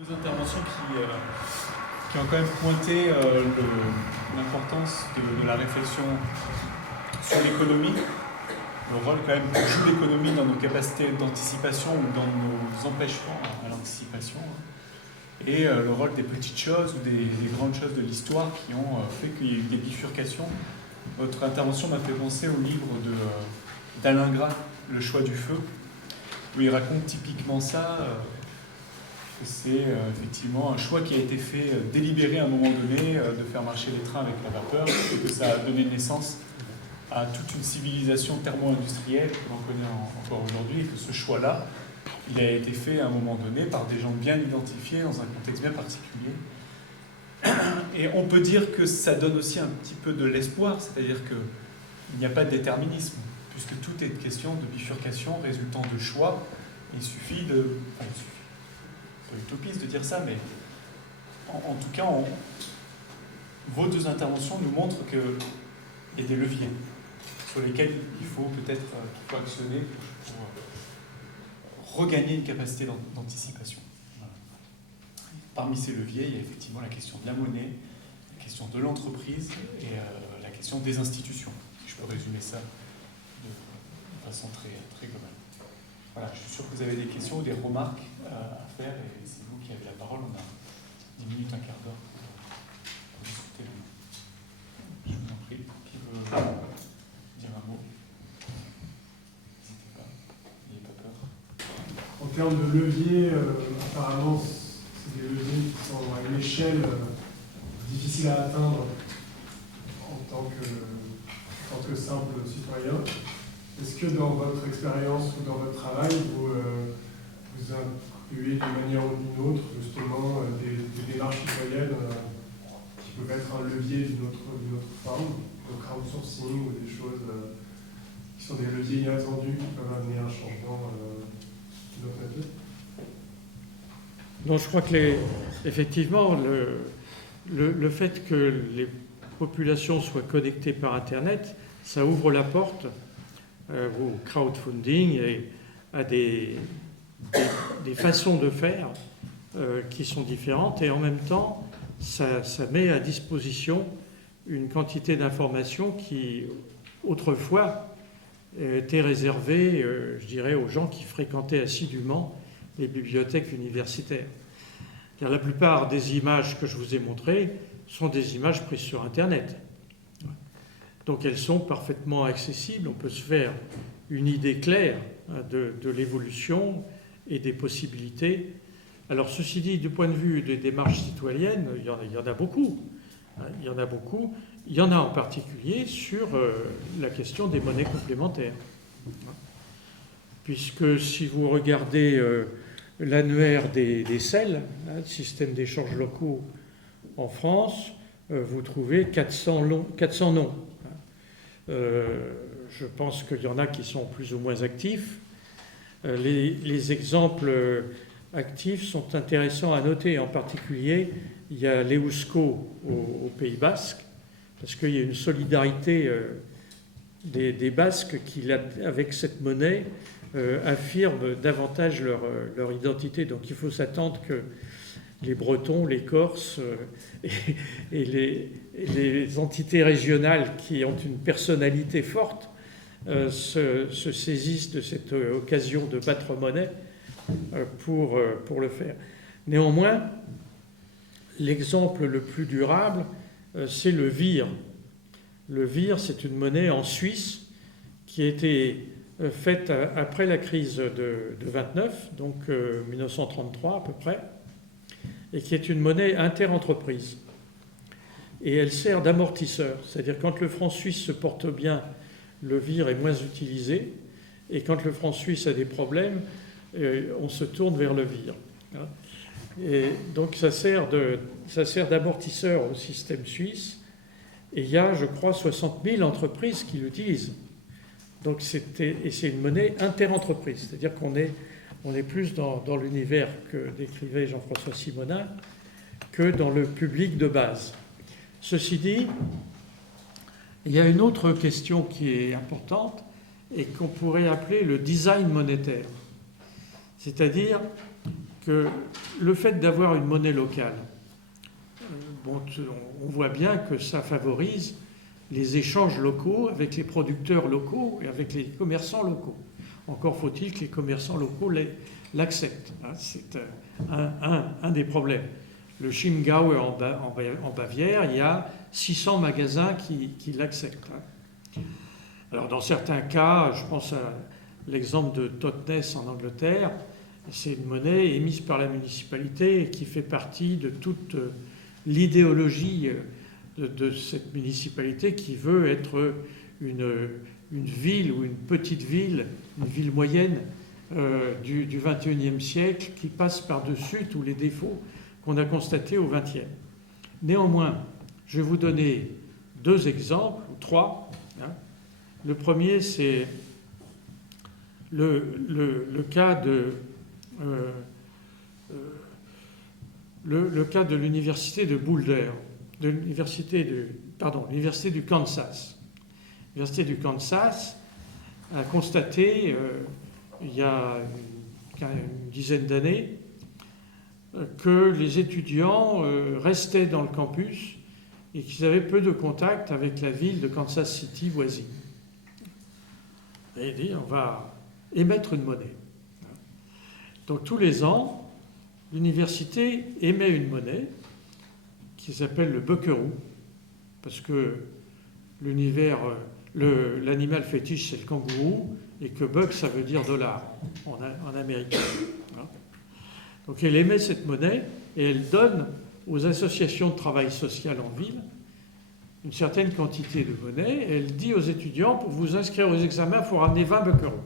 Deux interventions qui ont quand même pointé l'importance de la réflexion sur l'économie, le rôle quand même que joue l'économie dans nos capacités d'anticipation ou dans nos empêchements à l'anticipation, et le rôle des petites choses ou des grandes choses de l'histoire qui ont fait qu'il y a eu des bifurcations. Votre intervention m'a fait penser au livre d'Alain Gras, Le choix du feu, où il raconte typiquement ça. C'est effectivement un choix qui a été fait délibéré à un moment donné de faire marcher les trains avec la vapeur, et que ça a donné naissance à toute une civilisation thermo-industrielle que l'on connaît encore aujourd'hui, et que ce choix-là, il a été fait à un moment donné par des gens bien identifiés dans un contexte bien particulier. Et on peut dire que ça donne aussi un petit peu de l'espoir, c'est-à-dire qu'il n'y a pas de déterminisme, puisque tout est question de bifurcation résultant de choix. Il suffit de... C'est utopiste de dire ça, mais en tout cas, vos deux interventions nous montrent qu'il y a des leviers sur lesquels il faut peut-être actionner pour regagner une capacité d'anticipation. Voilà. Parmi ces leviers, il y a effectivement la question de la monnaie, la question de l'entreprise et la question des institutions. Je peux résumer ça de façon très, très globale. Voilà, je suis sûr que vous avez des questions ou des remarques à faire, et c'est vous qui avez la parole. On a 10 minutes, un quart d'heure pour discuter. Je vous en prie. Qui veut dire un mot? N'hésitez pas, n'ayez pas peur. En termes de levier, apparemment, c'est des leviers qui sont à une échelle difficile à atteindre en tant que simple citoyen. Est-ce que dans votre expérience ou dans votre travail, vous incluez d'une manière ou d'une autre, justement, des démarches citoyennes qui peuvent être un levier d'une autre forme, de crowdsourcing ou des choses qui sont des leviers inattendus qui peuvent amener un changement d'une autre nature? Non, je crois que effectivement, le fait que les populations soient connectées par Internet, ça ouvre la porte au crowdfunding et à des façons de faire qui sont différentes, et en même temps, ça met à disposition une quantité d'informations qui, autrefois, était réservée, je dirais, aux gens qui fréquentaient assidûment les bibliothèques universitaires. Car la plupart des images que je vous ai montrées sont des images prises sur Internet. Donc elles sont parfaitement accessibles, on peut se faire une idée claire de l'évolution et des possibilités. Alors ceci dit, du point de vue des démarches citoyennes, il y en a beaucoup. Il y en a beaucoup. Il y en a en particulier sur la question des monnaies complémentaires. Puisque si vous regardez l'annuaire des CEL, système d'échanges locaux en France, vous trouvez 400 noms. Je pense qu'il y en a qui sont plus ou moins actifs. Les exemples actifs sont intéressants à noter. En particulier, il y a l'Eusco au Pays Basque, parce qu'il y a une solidarité des Basques qui, avec cette monnaie, affirment davantage leur identité. Donc il faut s'attendre que les Bretons, les Corses et les entités régionales qui ont une personnalité forte se saisissent de cette occasion de battre monnaie pour le faire. Néanmoins, l'exemple le plus durable, c'est le VIR. Le VIR, c'est une monnaie en Suisse qui a été faite après la crise de 29, donc 1933 à peu près, et qui est une monnaie interentreprise. Et elle sert d'amortisseur, c'est-à-dire quand le franc suisse se porte bien, le VIR est moins utilisé, et quand le franc suisse a des problèmes, on se tourne vers le VIR. Et donc ça sert d'amortisseur au système suisse, et il y a, je crois, 60 000 entreprises qui l'utilisent. Donc c'est une monnaie interentreprise, c'est-à-dire qu'on est plus dans l'univers que décrivait Jean-François Simonin que dans le public de base. Ceci dit, il y a une autre question qui est importante et qu'on pourrait appeler le design monétaire. C'est-à-dire que le fait d'avoir une monnaie locale, bon, on voit bien que ça favorise les échanges locaux avec les producteurs locaux et avec les commerçants locaux. Encore faut-il que les commerçants locaux l'acceptent. C'est un des problèmes. Le Chiemgau en Bavière, il y a 600 magasins qui l'acceptent. Alors dans certains cas, je pense à l'exemple de Totnes en Angleterre, c'est une monnaie émise par la municipalité et qui fait partie de toute l'idéologie de cette municipalité qui veut être une ville ou une petite ville, une ville moyenne du XXIe siècle qui passe par-dessus tous les défauts qu'on a constatés au XXe. Néanmoins, je vais vous donner 2 exemples, ou 3. Le premier, c'est le cas de l'université de Boulder, de l'université du Kansas. L'université du Kansas a constaté, il y a une dizaine d'années, que les étudiants restaient dans le campus et qu'ils avaient peu de contact avec la ville de Kansas City voisine. Et il dit, on va émettre une monnaie. Donc tous les ans, l'université émet une monnaie qui s'appelle le buckaroo, parce que l'animal fétiche c'est le kangourou, et que buck ça veut dire dollar en américain. Donc elle émet cette monnaie et elle donne aux associations de travail social en ville une certaine quantité de monnaie. Et elle dit aux étudiants, pour vous inscrire aux examens, il faut ramener 20 buckaroos.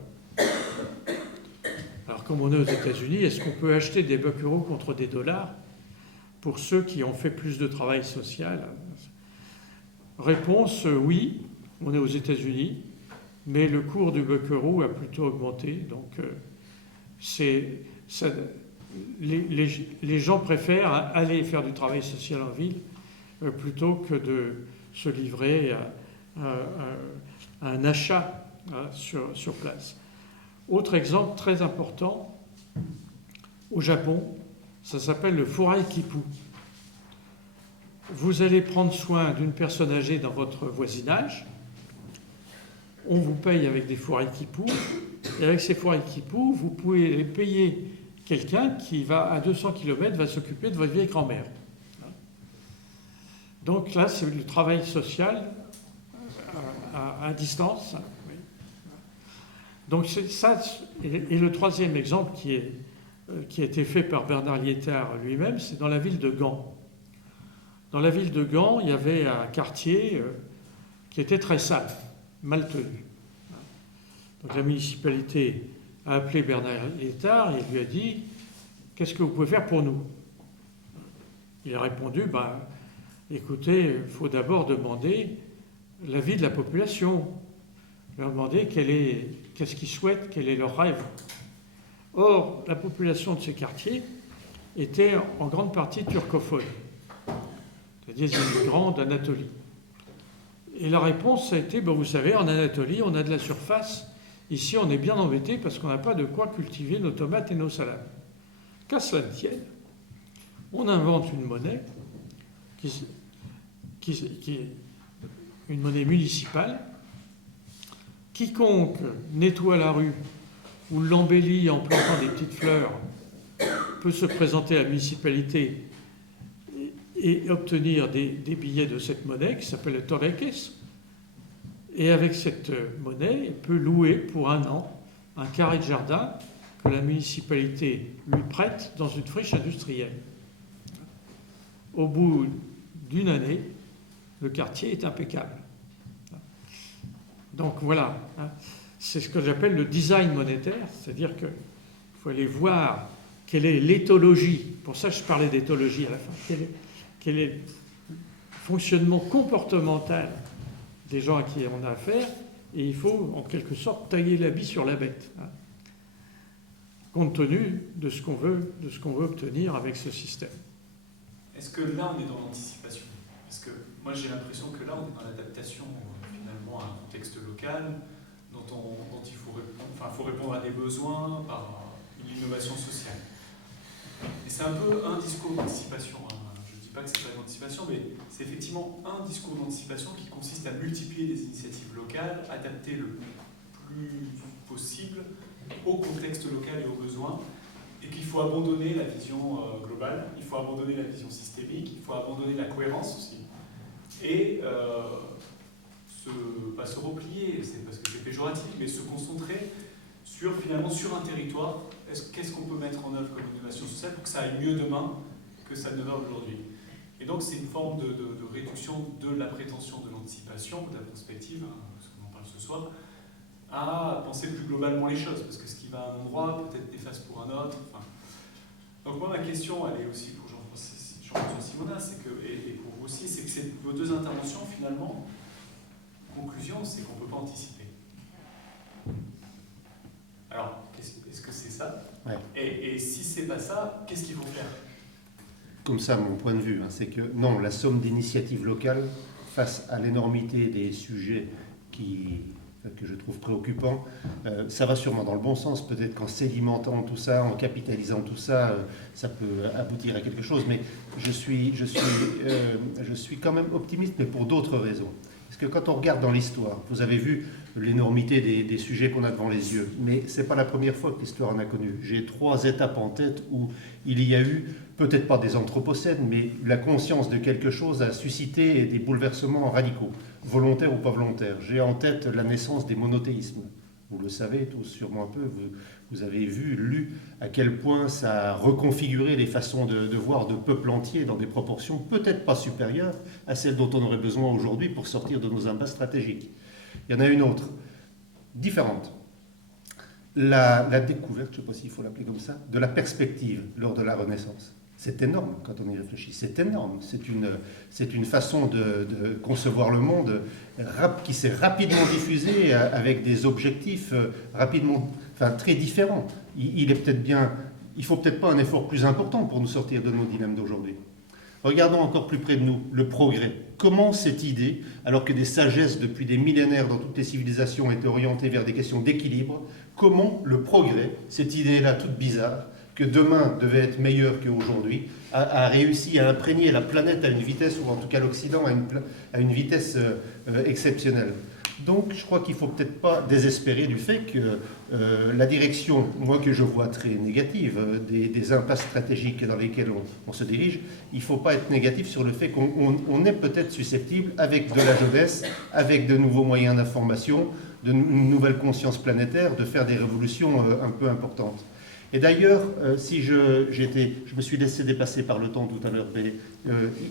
Alors comme on est aux États-Unis, est-ce qu'on peut acheter des buckaroos contre des dollars pour ceux qui ont fait plus de travail social? Réponse, oui, on est aux États-Unis, mais le cours du buckaroo a plutôt augmenté. Donc les gens préfèrent aller faire du travail social en ville plutôt que de se livrer à un achat sur place. Autre exemple très important, au Japon, ça s'appelle le Furai-Kipu. Vous allez prendre soin d'une personne âgée dans votre voisinage, on vous paye avec des Furai-Kipu, et avec ces Furai-Kipu, vous pouvez payer quelqu'un qui va à 200 km va s'occuper de votre vieille grand-mère. Donc là, c'est le travail social à distance. Donc c'est ça. Et le troisième exemple qui a été fait par Bernard Liétard lui-même, c'est dans la ville de Gand. Dans la ville de Gand, il y avait un quartier qui était très sale, mal tenu. Donc la municipalité a appelé Bernard Liétard et lui a dit « Qu'est-ce que vous pouvez faire pour nous ?» Il a répondu « Écoutez, il faut d'abord demander l'avis de la population, leur demander qu'est-ce qu'ils souhaitent, quel est leur rêve. » Or, la population de ces quartiers était en grande partie turcophone, c'est-à-dire des migrants d'Anatolie. Et la réponse a été, vous savez, en Anatolie, on a de la surface. Ici, on est bien embêté parce qu'on n'a pas de quoi cultiver nos tomates et nos salades. Qu'à cela ne tienne, on invente une monnaie qui est une monnaie municipale. Quiconque nettoie la rue ou l'embellit en plantant des petites fleurs peut se présenter à la municipalité et obtenir des billets de cette monnaie qui s'appelle le torekes. Et avec cette monnaie, il peut louer pour 1 an un carré de jardin que la municipalité lui prête dans une friche industrielle. Au bout d'1 année, le quartier est impeccable. Donc voilà, c'est ce que j'appelle le design monétaire, c'est-à-dire qu'il faut aller voir quelle est l'éthologie, pour ça je parlais d'éthologie à la fin, quel est le fonctionnement comportemental des gens à qui on a affaire, et il faut en quelque sorte tailler l'habit sur la bête, compte tenu de ce qu'on veut obtenir avec ce système. Est-ce que là on est dans l'anticipation? Parce que moi j'ai l'impression que là on est dans l'adaptation finalement à un contexte local dont il faut répondre à des besoins par une innovation sociale. Et c'est un peu un discours d'anticipation. Hein. Je ne dis pas que c'est pas une anticipation, mais c'est effectivement un discours d'anticipation qui consiste à multiplier des initiatives locales, adaptées le plus possible au contexte local et aux besoins, et qu'il faut abandonner la vision globale, il faut abandonner la vision systémique, il faut abandonner la cohérence aussi, et pas se replier, c'est parce que c'est péjoratif, mais se concentrer finalement sur un territoire. Qu'est-ce qu'on peut mettre en œuvre comme innovation sociale pour que ça aille mieux demain que ça ne va aujourd'hui. Et donc c'est une forme de réduction de la prétention de l'anticipation, de la prospective, hein, parce qu'on en parle ce soir, à penser plus globalement les choses, parce que ce qui va à un endroit peut être néfaste pour un autre. Enfin. Donc moi ma question, elle est aussi pour Jean-François Simonas, et pour vous aussi, c'est que vos deux interventions finalement, conclusion, c'est qu'on ne peut pas anticiper. Alors, est-ce que c'est ça? Ouais. Et si c'est pas ça, qu'est-ce qu'il faut faire? Comme ça, mon point de vue, hein, c'est que non, la somme d'initiatives locales, face à l'énormité des sujets que je trouve préoccupants, ça va sûrement dans le bon sens. Peut-être qu'en sédimentant tout ça, en capitalisant tout ça, ça peut aboutir à quelque chose. Mais je suis quand même optimiste, mais pour d'autres raisons. Parce que quand on regarde dans l'histoire, vous avez vu l'énormité des sujets qu'on a devant les yeux, mais ce n'est pas la première fois que l'histoire en a connu. J'ai 3 étapes en tête où il y a eu, peut-être pas des anthropocènes, mais la conscience de quelque chose a suscité des bouleversements radicaux, volontaires ou pas volontaires. J'ai en tête la naissance des monothéismes. Vous le savez tous sûrement un peu, vous avez lu à quel point ça a reconfiguré les façons de voir de peuples entiers dans des proportions peut-être pas supérieures à celles dont on aurait besoin aujourd'hui pour sortir de nos impasses stratégiques. Il y en a une autre, différente. La découverte, je ne sais pas s'il faut l'appeler comme ça, de la perspective lors de la Renaissance. C'est énorme quand on y réfléchit, c'est énorme. C'est une façon de concevoir le monde qui s'est rapidement diffusée avec des objectifs très différents. Il faut peut-être pas un effort plus important pour nous sortir de nos dilemmes d'aujourd'hui. Regardons encore plus près de nous, le progrès. Comment cette idée, alors que des sagesses depuis des millénaires dans toutes les civilisations étaient orientées vers des questions d'équilibre, comment le progrès, cette idée-là toute bizarre, que demain devait être meilleur qu'aujourd'hui, a réussi à imprégner la planète à une vitesse, ou en tout cas l'Occident à une vitesse exceptionnelle. Donc je crois qu'il ne faut peut-être pas désespérer du fait que la direction, moi que je vois très négative, des impasses stratégiques dans lesquelles on se dirige, il ne faut pas être négatif sur le fait qu'on est peut-être susceptible, avec de la jeunesse, avec de nouveaux moyens d'information, une nouvelle conscience planétaire, de faire des révolutions un peu importantes. Et d'ailleurs, si je me suis laissé dépasser par le temps tout à l'heure, mais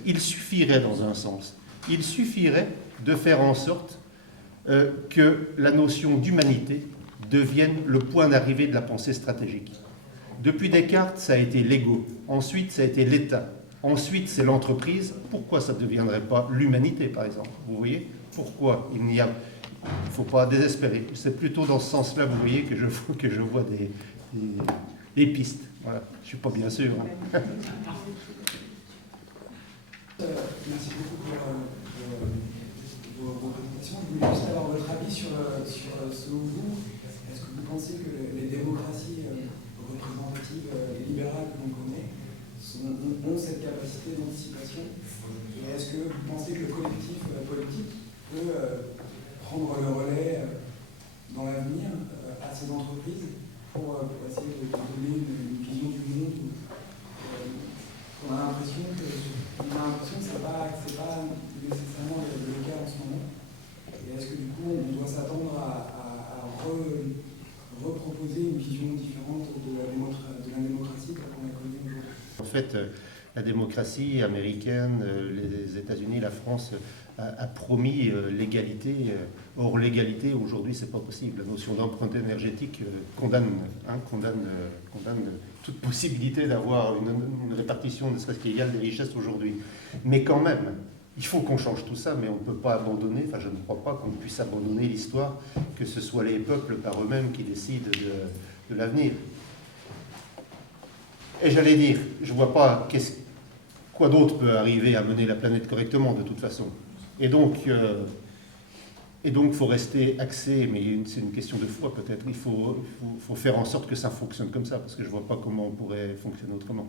il suffirait dans un sens, il suffirait de faire en sorte que la notion d'humanité devienne le point d'arrivée de la pensée stratégique. Depuis Descartes, ça a été l'ego, ensuite ça a été l'État, ensuite c'est l'entreprise. Pourquoi ça ne deviendrait pas l'humanité, par exemple? Vous voyez? Pourquoi il ne faut pas désespérer. C'est plutôt dans ce sens-là, vous voyez, que je vois des pistes. Voilà. Je ne suis pas bien sûr. Hein. Merci beaucoup pour vos présentations. Je voulais juste avoir votre avis sur selon vous, est-ce que vous pensez que les démocraties représentatives et libérales que l'on connaît ont cette capacité d'anticipation? Et est-ce que vous pensez que le collectif politique peut prendre le relais dans l'avenir à ces entreprises pour essayer de donner une vision du monde? On a l'impression que ce n'est pas nécessairement le cas en ce moment. Et est-ce que du coup on doit s'attendre à reproposer une vision différente de la démocratie qu'on a connue aujourd'hui? En fait, la démocratie américaine, les États-Unis, la France a promis l'égalité. Or, l'égalité, aujourd'hui, ce n'est pas possible. La notion d'empreinte énergétique condamne toute possibilité d'avoir une répartition ne serait-ce qu'égale des richesses aujourd'hui. Mais quand même, il faut qu'on change tout ça, mais on ne peut pas abandonner, je ne crois pas qu'on puisse abandonner l'histoire, que ce soit les peuples par eux-mêmes qui décident de l'avenir. Et j'allais dire, je ne vois pas quoi d'autre peut arriver à mener la planète correctement de toute façon. Et donc, Et donc, il faut rester axé, mais c'est une question de foi peut-être. Il faut faire en sorte que ça fonctionne comme ça, parce que je ne vois pas comment on pourrait fonctionner autrement.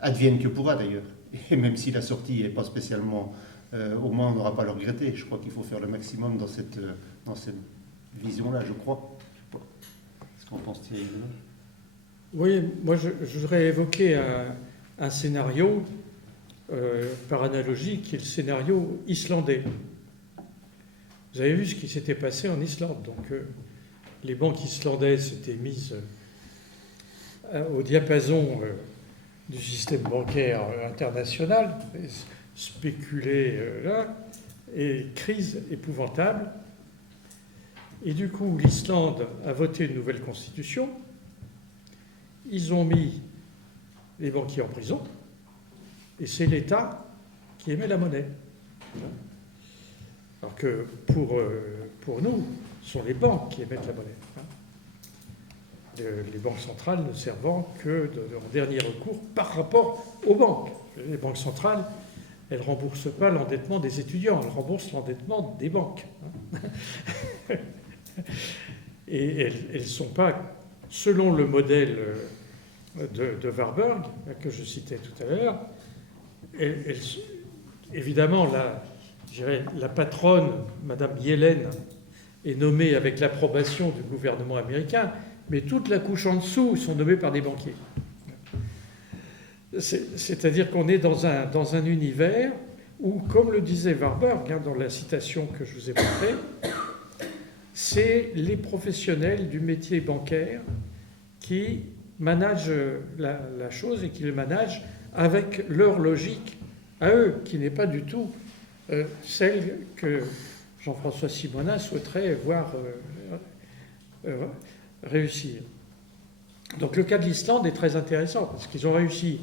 Advienne que pourra d'ailleurs. Et même si la sortie n'est pas spécialement... au moins, on n'aura pas à le regretter. Je crois qu'il faut faire le maximum dans cette vision-là, je crois. Qu'est-ce qu'en pense Thierry? Oui, moi je voudrais évoquer un scénario par analogie qui est le scénario islandais. Vous avez vu ce qui s'était passé en Islande. Donc les banques islandaises s'étaient mises au diapason du système bancaire international, spéculé là, et crise épouvantable. Et du coup, l'Islande a voté une nouvelle constitution. Ils ont mis les banquiers en prison, et c'est l'État qui émet la monnaie. Alors que pour nous, ce sont les banques qui émettent la monnaie. Les banques centrales ne servant que en dernier recours par rapport aux banques. Les banques centrales, elles ne remboursent pas l'endettement des étudiants, elles remboursent l'endettement des banques. Et elles ne sont pas, selon le modèle de Warburg, que je citais tout à l'heure, évidemment, la patronne, Madame Yellen, est nommée avec l'approbation du gouvernement américain, mais toute la couche en dessous sont nommés par des banquiers. C'est-à-dire qu'on est dans un univers où, comme le disait Warburg, dans la citation que je vous ai montrée, c'est les professionnels du métier bancaire qui managent la chose et qui le managent avec leur logique à eux, qui n'est pas du tout celle que Jean-François Simonin souhaiterait voir réussir. Donc le cas de l'Islande est très intéressant, parce qu'ils ont réussi,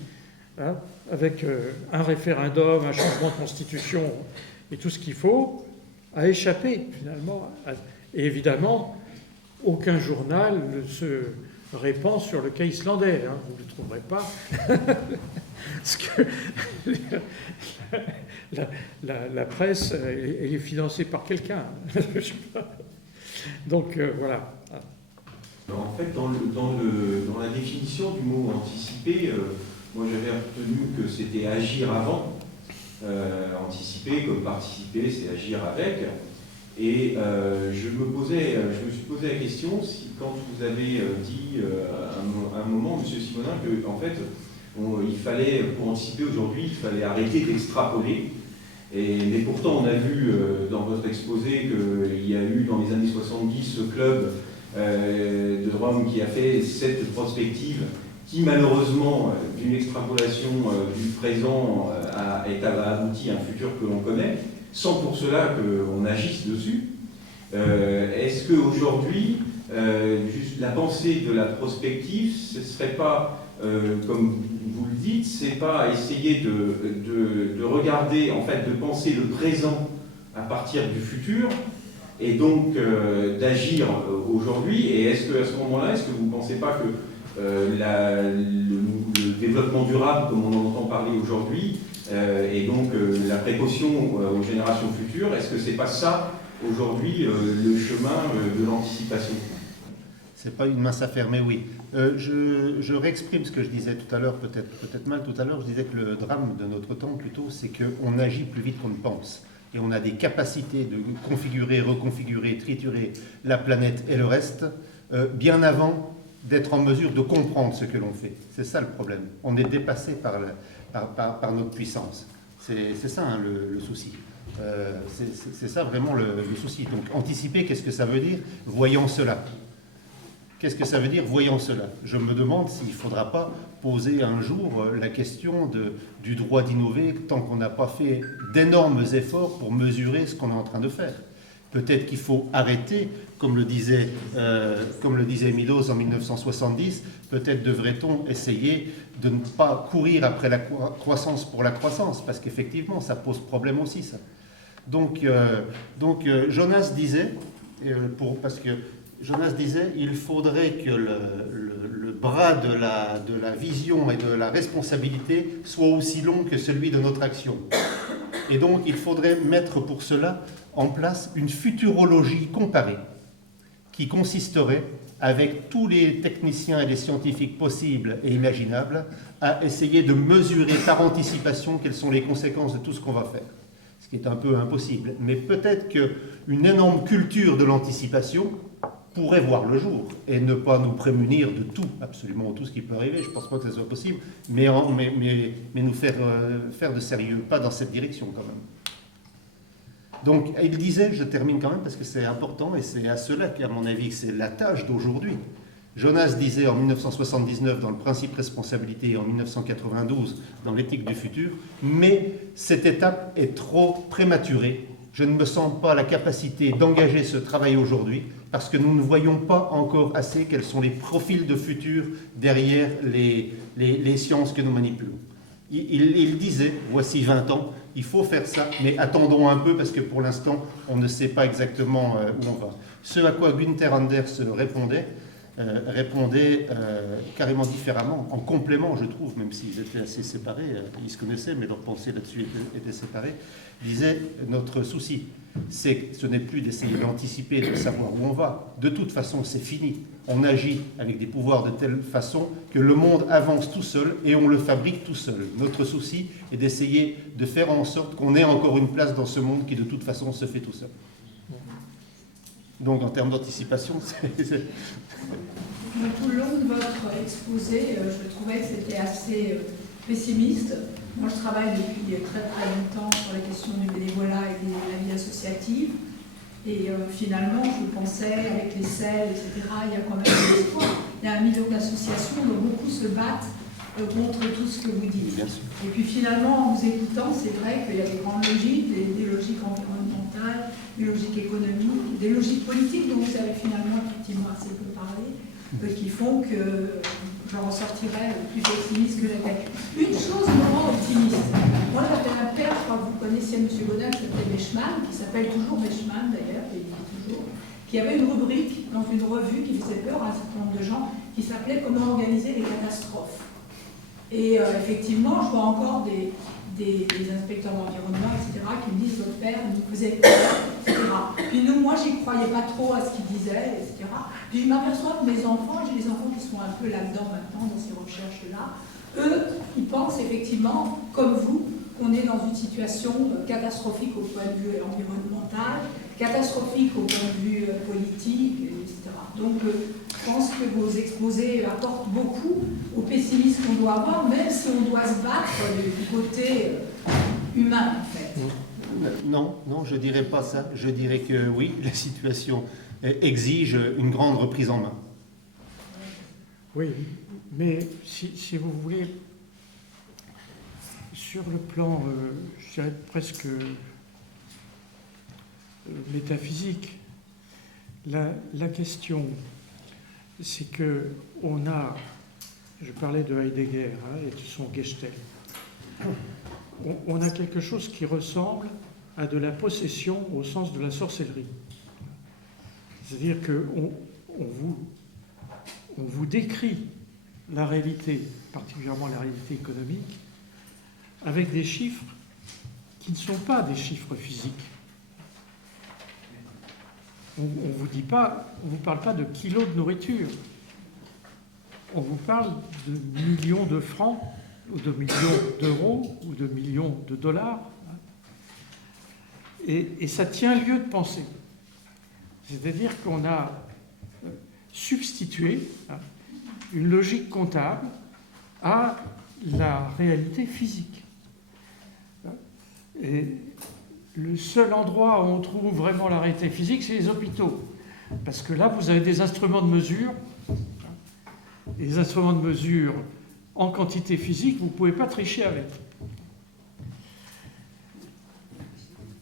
avec un référendum, un changement de constitution et tout ce qu'il faut, à échapper finalement. Et évidemment, aucun journal ne se répand sur le cas islandais, vous ne le trouverez pas. Parce que la presse est financée par quelqu'un. Donc voilà. En fait, dans la définition du mot anticiper, moi j'avais retenu que c'était agir avant. Anticiper comme participer, c'est agir avec. Et je me suis posé la question si, quand vous avez dit à un moment, M. Simonin, que en fait, il fallait, pour anticiper aujourd'hui, il fallait arrêter d'extrapoler. Mais pourtant, on a vu dans votre exposé qu'il y a eu dans les années 70 ce club de Rome qui a fait cette prospective qui, malheureusement, d'une extrapolation du présent, a abouti à un futur que l'on connaît, sans pour cela qu'on agisse dessus. Est-ce qu'aujourd'hui, juste la pensée de la prospective, ce ne serait pas, comme vous le dites, c'est pas essayer de regarder, en fait, de penser le présent à partir du futur, et donc d'agir aujourd'hui. Et est-ce qu'à ce moment-là, est-ce que vous ne pensez pas que le développement durable, comme on en entend parler aujourd'hui, et donc la précaution aux générations futures, est-ce que c'est pas ça aujourd'hui le chemin de l'anticipation? C'est pas une mince affaire, mais oui. Je réexprime ce que je disais tout à l'heure, peut-être mal tout à l'heure. Je disais que le drame de notre temps, plutôt, c'est qu'on agit plus vite qu'on ne pense. Et on a des capacités de configurer, reconfigurer, triturer la planète et le reste, bien avant d'être en mesure de comprendre ce que l'on fait. C'est ça le problème. On est dépassé par notre puissance. C'est ça le souci. C'est ça vraiment le souci. Donc anticiper, qu'est-ce que ça veut dire? Voyons cela. Qu'est-ce que ça veut dire, voyons cela? Je me demande s'il ne faudra pas poser un jour la question du droit d'innover tant qu'on n'a pas fait d'énormes efforts pour mesurer ce qu'on est en train de faire. Peut-être qu'il faut arrêter, comme le disait Milosz en 1970, peut-être devrait-on essayer de ne pas courir après la croissance pour la croissance, parce qu'effectivement, ça pose problème aussi, ça. Donc Jonas disait, parce que Jonas disait, il faudrait que le bras de la vision et de la responsabilité soit aussi long que celui de notre action. Et donc, il faudrait mettre pour cela en place une futurologie comparée qui consisterait, avec tous les techniciens et les scientifiques possibles et imaginables, à essayer de mesurer par anticipation quelles sont les conséquences de tout ce qu'on va faire. Ce qui est un peu impossible. Mais peut-être qu'une énorme culture de l'anticipation pourrait voir le jour et ne pas nous prémunir de tout, absolument tout ce qui peut arriver. Je ne pense pas que ce soit possible, mais nous faire de sérieux pas dans cette direction quand même. Donc, il disait, je termine quand même parce que c'est important et c'est à cela qu'à mon avis c'est la tâche d'aujourd'hui. Jonas disait en 1979 dans le principe responsabilité et en 1992 dans l'éthique du futur, mais cette étape est trop prématurée. Je ne me sens pas la capacité d'engager ce travail aujourd'hui parce que nous ne voyons pas encore assez quels sont les profils de futur derrière les sciences que nous manipulons. Il disait, voici 20 ans, il faut faire ça, mais attendons un peu parce que pour l'instant, on ne sait pas exactement où on va. Ce à quoi Günther Anders répondait carrément différemment, en complément, je trouve, même s'ils étaient assez séparés, ils se connaissaient, mais leurs pensées là-dessus étaient séparées, disait, notre souci, c'est que ce n'est plus d'essayer d'anticiper, de savoir où on va. De toute façon, c'est fini. On agit avec des pouvoirs de telle façon que le monde avance tout seul et on le fabrique tout seul. Notre souci est d'essayer de faire en sorte qu'on ait encore une place dans ce monde qui, de toute façon, se fait tout seul. Donc, en termes d'anticipation, c'est... Tout le long de votre exposé, je trouvais que c'était assez pessimiste. Moi, je travaille depuis très très longtemps sur la question du bénévolat et de la vie associative. Et finalement, je pensais, avec les selles, etc., il y a quand même de l'espoir. Il y a un million d'associations dont beaucoup se battent contre tout ce que vous dites. Et puis finalement, en vous écoutant, c'est vrai qu'il y a des grandes logiques, des logiques environnementales, des logiques économiques, des logiques politiques dont vous avez finalement effectivement assez peu parlé, qui font que j'en ressortirais plus pessimiste que j'étais. Une chose me rend optimiste. Moi, j'avais un père, je crois que vous connaissiez M. Godin, qui s'appelait Meshman, qui s'appelle toujours Meshman d'ailleurs, et il dit toujours, qui avait une rubrique dans une revue qui faisait peur à un certain nombre de gens, qui s'appelait Comment organiser les catastrophes. Et effectivement, je vois encore des inspecteurs d'environnement, etc., qui me disent votre père nous faisait peur, etc. Puis nous, moi, j'y croyais pas trop à ce qu'il disait, etc. Puis je m'aperçois que mes enfants, j'ai des enfants qui sont un peu là-dedans maintenant, dans ces recherches-là, eux, ils pensent effectivement, comme vous, qu'on est dans une situation catastrophique au point de vue environnemental, catastrophique au point de vue politique, etc. Donc, je pense que vos exposés apportent beaucoup au pessimisme qu'on doit avoir, même si on doit se battre du côté humain, en fait. Non, je ne dirais pas ça. Je dirais que oui, la situation exige une grande reprise en main. Oui, mais si vous voulez, sur le plan, je dirais presque métaphysique, la question, c'est que on a, je parlais de Heidegger et de son Gestell, on a quelque chose qui ressemble à de la possession au sens de la sorcellerie. C'est-à-dire qu'on vous décrit la réalité, particulièrement la réalité économique, avec des chiffres qui ne sont pas des chiffres physiques. On ne vous parle pas de kilos de nourriture. On vous parle de millions de francs, ou de millions d'euros, ou de millions de dollars. Et ça tient lieu de penser. C'est-à-dire qu'on a substitué une logique comptable à la réalité physique. Et le seul endroit où on trouve vraiment la réalité physique, c'est les hôpitaux. Parce que là, vous avez des instruments de mesure. Et les instruments de mesure en quantité physique, vous ne pouvez pas tricher avec.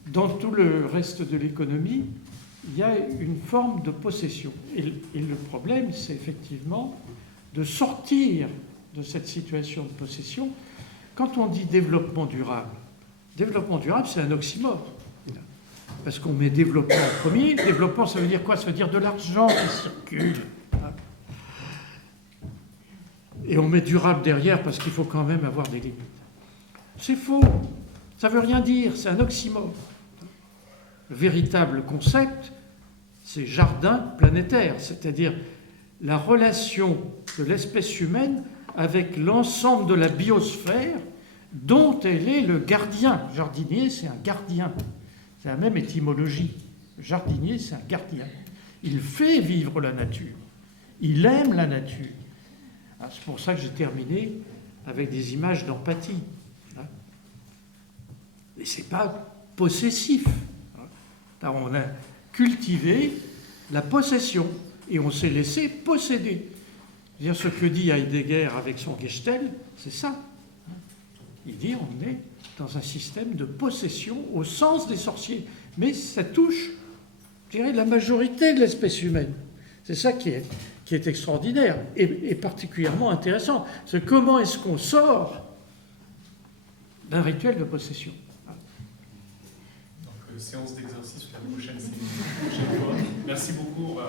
Dans tout le reste de l'économie, il y a une forme de possession. Et le problème, c'est effectivement de sortir de cette situation de possession. Quand on dit développement durable, c'est un oxymore. Parce qu'on met développement en premier. Développement, ça veut dire quoi? Ça veut dire de l'argent qui circule. Et on met durable derrière parce qu'il faut quand même avoir des limites. C'est faux. Ça ne veut rien dire, c'est un oxymore. Le véritable concept, c'est jardin planétaire, c'est-à-dire la relation de l'espèce humaine avec l'ensemble de la biosphère dont elle est le gardien. Jardinier, c'est un gardien. C'est la même étymologie. Le jardinier, c'est un gardien. Il fait vivre la nature. Il aime la nature. C'est pour ça que j'ai terminé avec des images d'empathie. Mais ce n'est pas possessif. Là, on a cultivé la possession et on s'est laissé posséder. C'est-à-dire ce que dit Heidegger avec son Gestell, c'est ça. Il dit on est dans un système de possession au sens des sorciers. Mais ça touche, je dirais, la majorité de l'espèce humaine. C'est ça qui est extraordinaire et particulièrement intéressant. C'est comment est-ce qu'on sort d'un rituel de possession. Donc, séance d'exercice la prochaine fois. Merci beaucoup.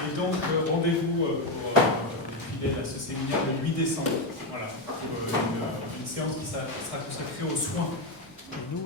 Et donc, rendez-vous pour les fidèles à ce séminaire le 8 décembre. Voilà, pour une séance qui sera consacrée aux soins. Nous,